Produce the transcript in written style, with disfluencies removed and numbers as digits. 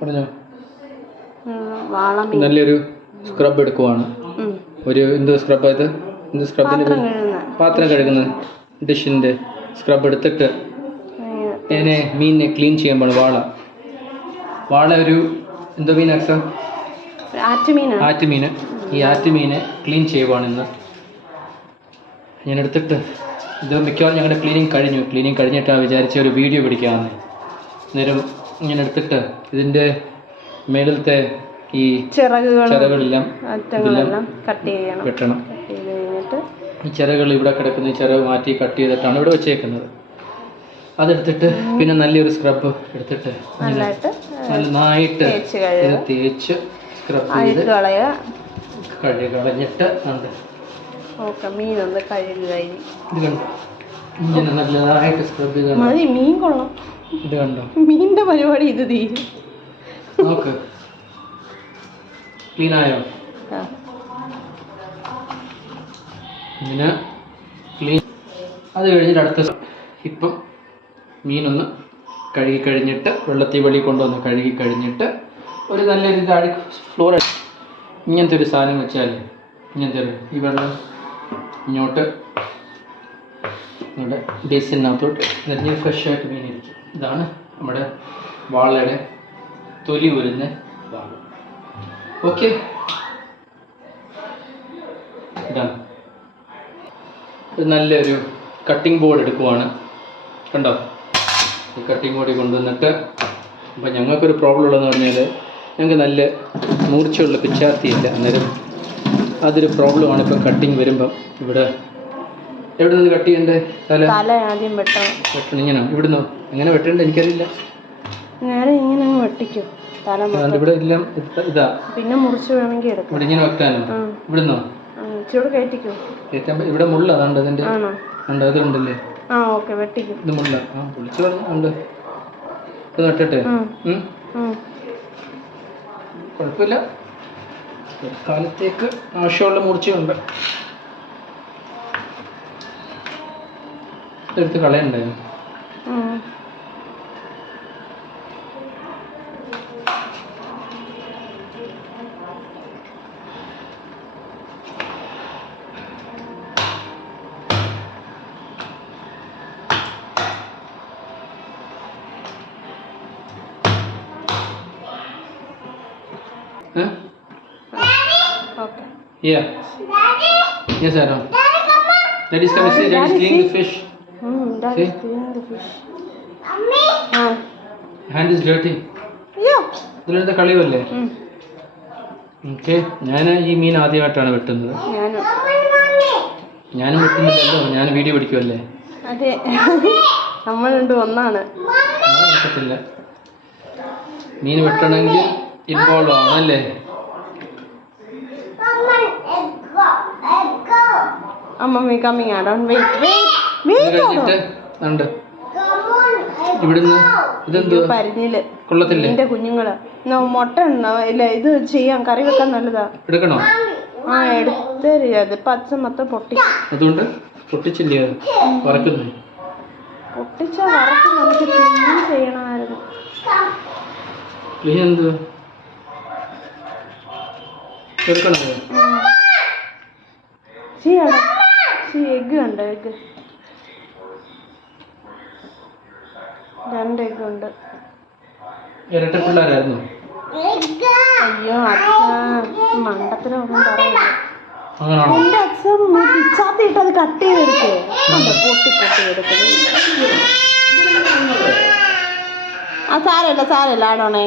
പറഞ്ഞോ. നല്ലൊരു സ്ക്രബ് എടുക്കുവാണ്. ഒരു എന്ത് സ്ക്രബ് ഇത്? എന്ത് സ്ക്രബിന്? പാത്രം കഴുകുന്ന ഡിഷിൻ്റെ സ്ക്രബ് എടുത്തിട്ട് അതിനെ മീനിനെ ക്ലീൻ ചെയ്യാൻ പോകണം. വാള ഒരു എന്തോ മീൻ അക്സം? ആറ്റുമീൻ. ഈ ആറ്റുമീനെ ക്ലീൻ ചെയ്യുവാണ് ഇന്ന് ഞാൻ എടുത്തിട്ട്. ഇത് മിക്കവാറും ഞങ്ങളുടെ ക്ലീനിങ് കഴിഞ്ഞിട്ടാണ് വിചാരിച്ച ഒരു വീഡിയോ പിടിക്കാമെന്ന്. അന്നേരം ഇങ്ങനെ എടുത്തിട്ട് ഇതിൻ്റെ മേളിലത്തെ ഈ ചിറകളെല്ലാം വെട്ടണം. ഈ ചിറകൾ ഇവിടെ കിടക്കുന്ന ഈ ചിറക് മാറ്റി കട്ട് ചെയ്തിട്ടാണ് ഇവിടെ വെച്ചേക്കുന്നത്. അതെടുത്തിട്ട് പിന്നെ നല്ലൊരു സ്ക്രബ് എടുത്തിട്ട് നന്നായിട്ട് ഇത് തേച്ച് സ്ക്രബ് ചെയ്ത് കളഞ്ഞിട്ട് ഇങ്ങനെ നല്ലതായിട്ട് സ്ക്രബ് ചെയ്ത് മീൻ കൊള്ളാം. ഇത് കണ്ടോ മീനിന്റെ പരിപാടി ഇത് തീരും. നോക്ക് ക്ലീനായോ? ഇങ്ങനെ ക്ലീൻ. അത് കഴിഞ്ഞിട്ട് അടുത്ത ഇപ്പം മീനൊന്ന് കഴുകി കഴിഞ്ഞിട്ട് വെള്ളത്തിൽ വെളി കൊണ്ടുവന്ന് കഴുകി കഴിഞ്ഞിട്ട് ഒരു നല്ലൊരു ഫ്ലോർ ഇങ്ങനത്തെ ഒരു സാധനം വെച്ചാൽ ഇങ്ങനത്തെ ഒരു ഈ വെള്ളം ഇങ്ങോട്ട് നമ്മുടെ ബേസിനകത്തോട്ട് നിറഞ്ഞ് ഫ്രഷായിട്ട് മീനിരിക്കും. ഇതാണ് നമ്മുടെ വാളയുടെ തൊലി ഉരുന്ന ഭാഗം. ഓക്കെ, ഇതാണ് നല്ലൊരു കട്ടിംഗ് ബോർഡ് എടുക്കുവാണ്. കണ്ടോ? ഈ കട്ടിംഗ് ബോർഡിൽ കൊണ്ടുവന്നിട്ട് അപ്പം ഞങ്ങൾക്കൊരു പ്രോബ്ലം ഉള്ളതെന്ന് പറഞ്ഞാൽ ഞങ്ങൾക്ക് നല്ല മൂർച്ചയുള്ള പിച്ചാത്തിയില്ല. അന്നേരം അതൊരു പ്രോബ്ലമാണ്. ഇപ്പം കട്ടിങ് വരുമ്പം ഇവിടെ എവിടെ നിന്ന് കട്ട് ചെയ്യണ്ടേ? തല ആദ്യം വെട്ടണം. ഇങ്ങനെ ഇവിടുന്നോ എങ്ങനെ വെട്ടേണ്ടത് എനിക്കറിയില്ല. ഇവിടെ എല്ലാം ഇതാ. പിന്നെ മുറിച്ച് വേണമെങ്കിൽ എടുക്കാം. ഇവിടെ ഇങ്ങനെ വെക്കാനോ? ഇവിടുന്നോ ഇവിടെ മുള്ള അതുണ്ട്. അതിൻ്റെ ഉണ്ട് അതുണ്ടല്ലേ? ഇത് മുള്ള പൊളിച്ചു ഉണ്ട്. ഇത് നട്ടട്ടെ? കുഴപ്പമില്ല, കാലത്തേക്ക് ആവശ്യമുള്ള മൂർച്ചയുണ്ട്. ഇതെടുത്ത് കളയണ്ടേ? Okay. Yeah. Daddy. Yes, Aaron. Daddy, come on. Daddy's coming. See, Daddy's cleaning the fish. Daddy's cleaning the fish. Mommy. Hand is dirty. Yeah. ഇതിലെടുത്ത കളിവല്ലേ? ഓക്കെ. ഞാൻ ഈ മീൻ ആദ്യമായിട്ടാണ് വെട്ടുന്നത്. ഞാനും വെട്ടുന്നില്ലല്ലോ, ഞാൻ വീഡിയോ പിടിക്കുമല്ലേ? അതെ, നമ്മൾ രണ്ടും ഒന്നാണ്. പറ്റത്തില്ല. മീൻ വെട്ടണമെങ്കിൽ involve ആവണല്ലേ? Mommy coming out. Wait. ഉണ്ട്. ഇവിടുന്ന് ഇതെന്തോ കൊള്ളത്തില്ലേ? ഇതിന്റെ കുഞ്ഞുങ്ങള് മുട്ട ഇല്ല, ഇത് ചെയ്യാം, കറി വെക്കാൻ നല്ലതാ. എടുക്കണോ? എടുത്തരി. അത് പച്ച മൊത്തം പൊട്ടിച്ചു. അതുകൊണ്ട് പൊട്ടിച്ചില്ലേ? വറക്കുന്നു. പൊട്ടിച്ച വറക്ക് നമുക്ക് ക്ലീൻ ചെയ്യണമായിരുന്നു. ക്ലീൻ എന്ത് എടുക്കണോ? എഗ്ഗ് കണ്ടോ? എഗ്ഗ് 2 എഗ്ഗ് ഉണ്ട്. ഇരട്ട പിള്ളേരായിരുന്നു. അയ്യോ അച്ഛാ, മണ്ടത്തിനൊന്നും പറയില്ല. എന്റെ അച്ഛൻ പിച്ചാത്തിട്ട് അത് കട്ട് ചെയ്തെടുക്കേ. പൊട്ടി എടുക്കുന്നത്. സാരമില്ല ആടോണേ.